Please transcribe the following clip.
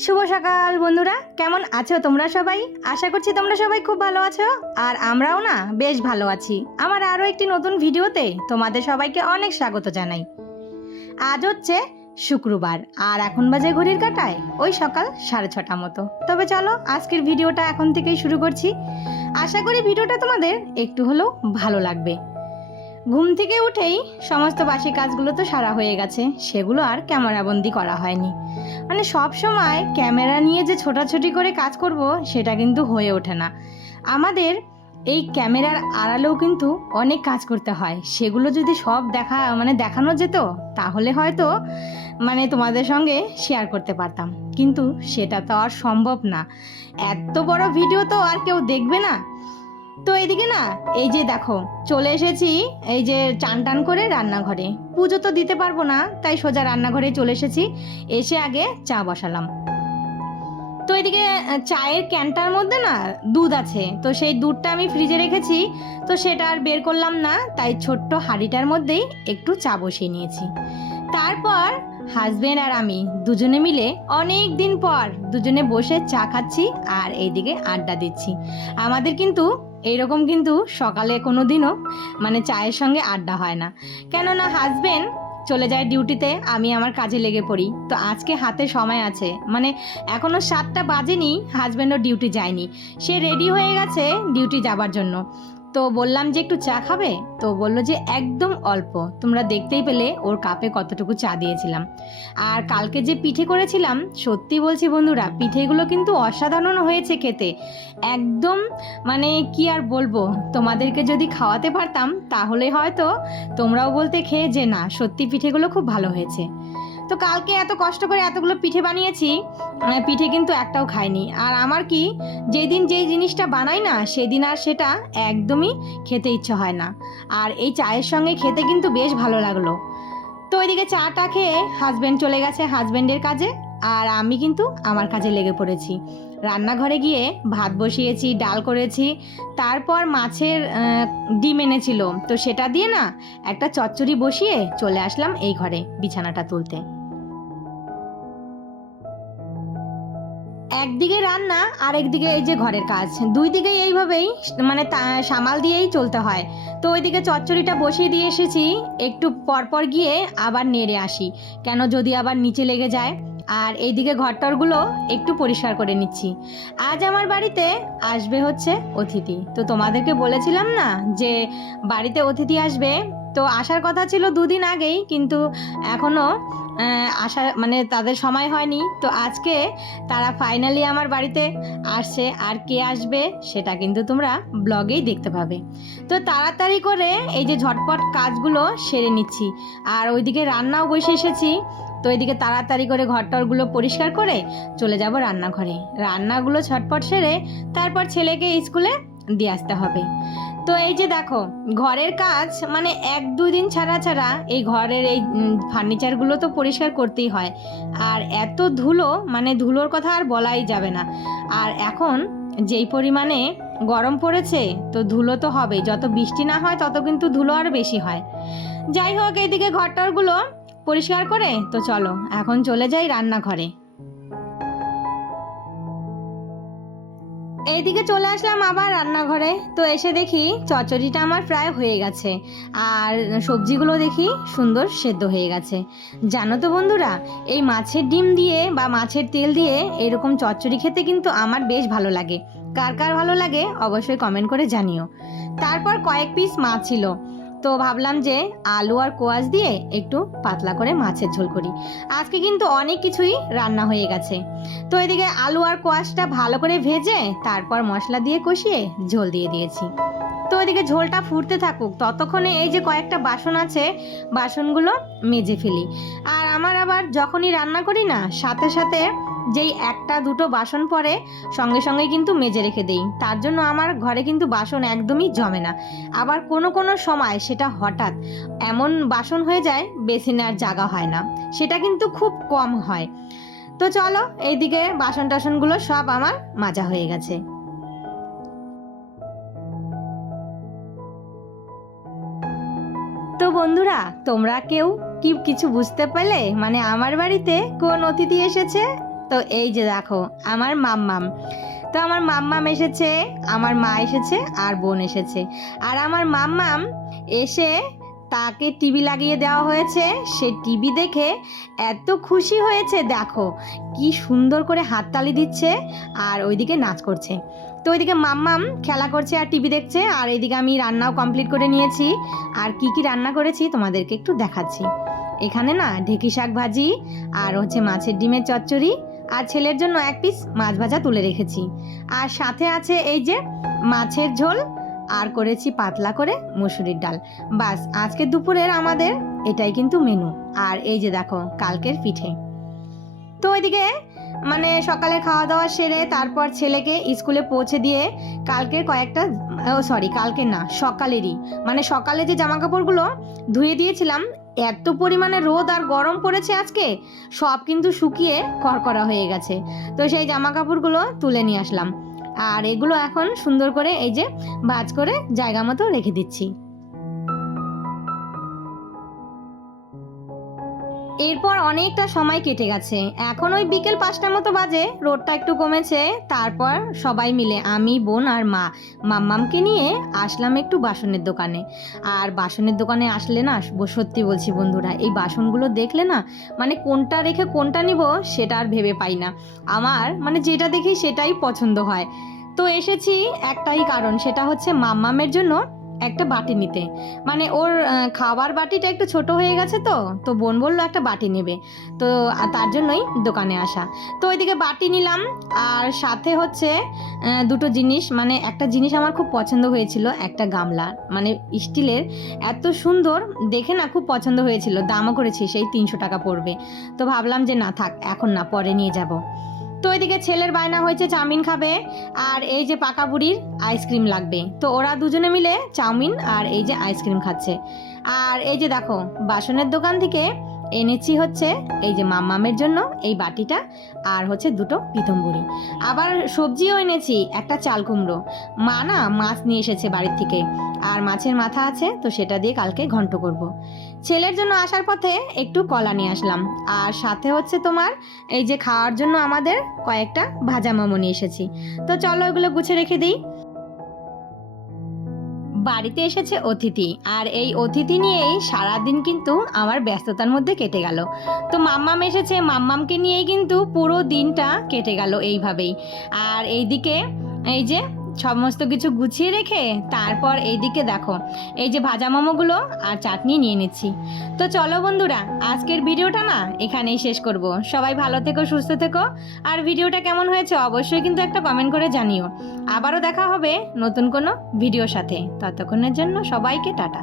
শুভ সকাল বন্ধুরা, কেমন আছো তোমরা সবাই? আশা করছি তোমরা সবাই খুব ভালো আছো, আর আমরাও না বেশ ভালো আছি। আমার আরও একটি নতুন ভিডিওতে তোমাদের সবাইকে অনেক স্বাগত জানাই। আজ হচ্ছে শুক্রবার, আর এখন বাজে ঘড়ির কাঁটায় ওই সকাল 6:30 মতো। তবে চলো আজকের ভিডিওটা এখন থেকেই শুরু করছি। আশা করি ভিডিওটা তোমাদের একটু হলেও ভালো লাগবে। ঘুম থেকে উঠেই সমস্ত বাসি কাজগুলো তো সারা হয়ে গেছে, সেগুলো আর ক্যামেরাবন্দি করা হয়নি। মানে সব সময় ক্যামেরা নিয়ে যে ছোটাছুটি করে কাজ করব সেটা কিন্তু হয়ে ওঠে না। আমাদের এই ক্যামেরার আড়ালেও কিন্তু অনেক কাজ করতে হয়, সেগুলো যদি সব দেখানো যেত তাহলে হয়তো তোমাদের সঙ্গে শেয়ার করতে পারতাম, কিন্তু সেটা তো আর সম্ভব না। এত বড় ভিডিও তো আর কেউ দেখবে না। তো এইদিকে না, এই যে দেখো চলে এসেছি এই যে চান টান করে রান্নাঘরে। পুজো তো দিতে পারবো না, তাই সোজা রান্নাঘরে চলে এসেছি। এসে আগে চা বসালাম। তো এদিকে চায়ের ক্যানটার মধ্যে না দুধ আছে, তো সেই দুধটা আমি ফ্রিজে রেখেছি, তো সেটা আর বের করলাম না, তাই ছোট্ট হাঁড়িটার মধ্যেই একটু চা বসিয়ে নিয়েছি। তারপর হাজবেন্ড আর আমি দুজনে মিলে অনেক দিন পর দুজনে বসে চা খাচ্ছি আর এইদিকে আড্ডা দিচ্ছি। আমাদের কিন্তু এইরকম কিন্তু সকালে কোনো দিনও চায়ের সঙ্গে আড্ডা হয় না, কেননা হাজবেন্ড চলে যায় ডিউটিতে, আমি আমার কাজে লেগে পড়ি। তো আজকে হাতে সময় আছে, এখনও 7টা বাজেনি, হাজব্যান্ডও ডিউটি যায়নি, সে রেডি হয়ে গেছে ডিউটি যাবার জন্য। তো বললাম যে একটু চা খাবে, তো বলল যে একদম অল্প। তোমরা দেখতেই পেলে ওর কাপে কতটুকু চা দিয়েছিলাম। আর কালকে যে পিঠে করেছিলাম, সত্যি বলছি বন্ধুরা, পিঠেগুলো কিন্তু অসাধারণ হয়েছে খেতে। একদম কি আর বলবো, তোমাদেরকে যদি খাওয়াতে পারতাম তাহলে হয়তো তোমরাও বলতে খেয়ে যে না, সত্যি পিঠেগুলো খুব ভালো হয়েছে। তো কালকে এত কষ্ট করে এতগুলো পিঠে বানিয়েছি, পিঠে কিন্তু একটাও খাইনি। আর আমার কি, যেদিন যেই জিনিসটা বানাই না সেদিন আর সেটা একদমই খেতে ইচ্ছে হয় না। আর এই চায়ের সঙ্গে খেতে কিন্তু বেশ ভালো লাগলো। তো ওইদিকে চাটা খেয়ে হাজব্যান্ড চলে গেছে হাজব্যান্ডের কাজে, আর আমি কিন্তু আমার কাজে লেগে পড়েছি। রান্নাঘরে গিয়ে ভাত বসিয়েছি, ডাল করেছি, তারপর মাছের ডিম এনেছিল, তো সেটা দিয়ে না একটা চচ্চড়ি বসিয়ে চলে আসলাম এই ঘরে বিছানাটা তুলতে। একদিকে রান্না আর একদিকে এই যে ঘরের কাজ, দুই দিকেই এইভাবেই সামাল দিয়েই চলতে হয়। তো ওইদিকে চচ্চড়িটা বসিয়ে দিয়ে এসেছি, একটু পরপর গিয়ে আবার নেড়ে আসি, কেন যদি আবার নিচে লেগে যায়। আর এইদিকে ঘরটরগুলো একটু পরিষ্কার করে নিচ্ছি। আজ আমার বাড়িতে আসবে হচ্ছে অতিথি। তো তোমাদেরকে বলেছিলাম না যে বাড়িতে অতিথি আসবে, তো আসার কথা ছিল 2 দিন আগেই, কিন্তু এখনও আসার তাদের সময় হয়নি। তো আজকে তারা ফাইনালি আমার বাড়িতে আসছে, আর কে আসবে সেটা কিন্তু তোমরা ব্লগেই দেখতে পাবে। তো তাড়াতাড়ি করে এই যে ঝটপট কাজগুলো সেরে নিচ্ছি, আর ওইদিকে রান্নাও বসে এসেছি। তো এদিকে তাড়াতাড়ি করে ঘরটরগুলো পরিষ্কার করে চলে যাব রান্নাঘরে। রান্নাগুলো ঝটপট সেরে তারপর ছেলেকে স্কুলে দিয়ে আসতে হবে। তো এই যে দেখো, ঘরের কাজ 1-2 দিন ছাড়া ছাড়া এই ঘরের এই ফার্নিচারগুলো তো পরিষ্কার করতেই হয়। আর এত ধুলো, ধুলোর কথা আর বলাই যাবে না। আর এখন যেই পরিমাণে গরম পড়েছে, তো ধুলো তো হবে, যত বৃষ্টি না হয় তত কিন্তু ধুলো আর বেশি হয়। যাই হোক, এইদিকে ঘরটরগুলো পরিষ্কার করে তো চলো এখন চলে যাই রান্নাঘরে। এইদিকে চলে আসলাম আবার রান্নাঘরে। তো এসে দেখি চচ্চড়িটা আমার প্রায় হয়ে গেছে, আর সবজিগুলো দেখি সুন্দর সেদ্ধ হয়ে গেছে। জানো তো বন্ধুরা, এই মাছের ডিম দিয়ে বা মাছের তেল দিয়ে এরকম চচ্চড়ি খেতে কিন্তু আমার বেশ ভালো লাগে। কার কার ভালো লাগে অবশ্যই কমেন্ট করে জানিও। তারপর কয়েক পিস মাছ ছিল, তো ভাবলাম যে আলু আর কোয়াশ দিয়ে একটু পাতলা করে মাছের ঝোল করি। আজকে কিন্তু অনেক কিছুই রান্না হয়ে গেছে। তো এদিকে আলু আর কোয়াশটা ভালো করে ভেজে তারপর মশলা দিয়ে কষিয়ে ঝোল দিয়ে দিয়েছি। তো এদিকে ঝোলটা ফুটতে থাকুক, ততক্ষণে এই যে কয়েকটা বাসন আছে, বাসনগুলো মেজে ফেলি। আর আমার আবার যখনই রান্না করি না, সাথে সাথে যেই 1-2 বাসন পরে সঙ্গে সঙ্গে কিন্তু মেজে রেখে দেই, তার জন্য আমার ঘরে কিন্তু বাসন একদমই জমে না। আবার কোনো কোনো সময় সেটা হঠাৎ এমন বাসন হয়ে যায় বেসিনে আর জায়গা হয় না, সেটা কিন্তু খুব কম হয়। তো চলো, এইদিকে বাসন টাসনগুলো সব আমার মাজা হয়ে গেছে। তো বন্ধুরা, তোমরা কেউ কি কিছু বুঝতে পারলে আমার বাড়িতে কোন অতিথি এসেছে? তো এই যে দেখো আমার মাম্মাম, তো আমার মাম্মাম এসেছে, আমার মা এসেছে আর বোন এসেছে। আর আমার মাম্মাম এসে তাকে টিভি লাগিয়ে দেওয়া হয়েছে, সে টিভি দেখে এত খুশি হয়েছে, দেখো কি সুন্দর করে হাততালি দিচ্ছে আর ওইদিকে নাচ করছে। তো ওইদিকে মাম্মাম খেলা করছে আর টিভি দেখছে, আর এইদিকে আমি রান্নাও কমপ্লিট করে নিয়েছি। আর কি কি রান্না করেছি তোমাদেরকে একটু দেখাচ্ছি। এখানে না ঢেঁকি শাক ভাজি আর হচ্ছে মাছের ডিমের চচ্চড়ি, আর ছেলের জন্য এক পিস মাছ ভাজা তুলে রেখেছি। আর সাথে আছে এই যে মাছের ঝোল, আর করেছি পাতলা করে মুসুরির ডাল। বাস আজকে দুপুরের আমাদের এটাই কিন্তু মেনু। আর এই যে দেখো কালকের পিঠে। তো ওইদিকে মানে সকালে খাওয়া দাওয়া সেরে তারপর ছেলেকে স্কুলে পৌঁছে দিয়ে কালকের কয়েকটা কালকে না সকালেরই মানে সকালে যে জামা কাপড়গুলো ধুয়ে দিয়েছিলাম, এত পরিমাণে রোদ আর গরম পড়েছে আজকে, সব কিন্তু শুকিয়ে কড়কড়া হয়ে গেছে। তো সেই জামা কাপড়গুলো তুলে নিয়ে আসলাম, আর এগুলো এখন সুন্দর করে এই যে ভাঁজ করে জায়গা মতো রেখে দিচ্ছি। এরপর অনেকটা সময় কেটে গেছে, এখন ওই বিকেল 5টার মতো বাজে, রোদটা একটু কমেছে। তারপর সবাই মিলে আমি, বোন আর মা মাম্মামকে নিয়ে আসলাম একটু বাসনের দোকানে। আর বাসনের দোকানে আসলে না সত্যি বলছি বন্ধুরা, এই বাসনগুলো দেখলে না মানে কোনটা রেখে কোনটা নিব সেটা আর ভেবে পাই না। আমার মানে যেটা দেখি সেটাই পছন্দ হয়। তো এসেছি একটাই কারণ, সেটা হচ্ছে মাম্মামের জন্য একটা বাটি নিতে। মানে ওর খাবার বাটিটা একটু ছোট হয়ে গেছে, তো বোন বললো একটা বাটি নেবে, তো তার জন্যই দোকানে আসা। তো ওইদিকে বাটি নিলাম, আর সাথে হচ্ছে দুটো জিনিস, মানে একটা জিনিস আমার খুব পছন্দ হয়েছিল, একটা গামলা মানে স্টিলের, এত সুন্দর দেখে না খুব পছন্দ হয়েছিল, দামও করেছি সেই 300 টাকা পড়বে। তো ভাবলাম যে না থাক, এখন না, পরে নিয়ে যাব। তো ওইদিকে ছেলের বায়না হয়েছে চাউমিন খাবে, আর এই যে পাকা বুড়ির আইসক্রিম লাগবে। তো ওরা দুজনে মিলে চাউমিন আর এই যে আইসক্রিম খাচ্ছে। আর এই যে দেখো বাসনের দোকান থেকে এনেছি হচ্ছে এই যে মাম্মামের জন্য এই বাটিটা, আর হচ্ছে দুটো পিতম্বুরি। আবার সবজিও এনেছি, একটা চাল কুমড়ো। মা না মাছ নিয়ে এসেছে বাড়ির থেকে, আর মাছের মাথা আছে, তো সেটা দিয়ে কালকে ঘন্ট করব। ছেলের জন্য আসার পথে একটু কলা নিয়ে আসলাম, আর সাথে হচ্ছে তোমার এই যে খাওয়ার জন্য আমাদের কয়েকটা ভাজা মোমো নিয়ে এসেছি। তো চলো এগুলো গুছিয়ে রেখে দিই। বাড়িতে এসেছে অতিথি, আর এই অতিথি নিয়েই সারাদিন কিন্তু আমার ব্যস্ততার মধ্যে কেটে গেল। তো মাম্মাম এসেছে, মাম্মামকে নিয়েই কিন্তু পুরো দিনটা কেটে গেল এইভাবেই। আর এইদিকে এই যে সমস্ত কিছু গুছিয়ে রেখে তারপর এইদিকে দেখো এই যে ভাজা মোমোগুলো আর চাটনি নিয়ে নিচ্ছি। তো চলো বন্ধুরা, আজকের ভিডিওটা না এখানেই শেষ করব। সবাই ভালো থেকো, সুস্থ থেকো, আর ভিডিওটা কেমন হয়েছে অবশ্যই কিন্তু একটা কমেন্ট করে জানিও। আবারও দেখা হবে নতুন কোনো ভিডিওর সাথে, ততক্ষণের জন্য সবাইকে টাটা।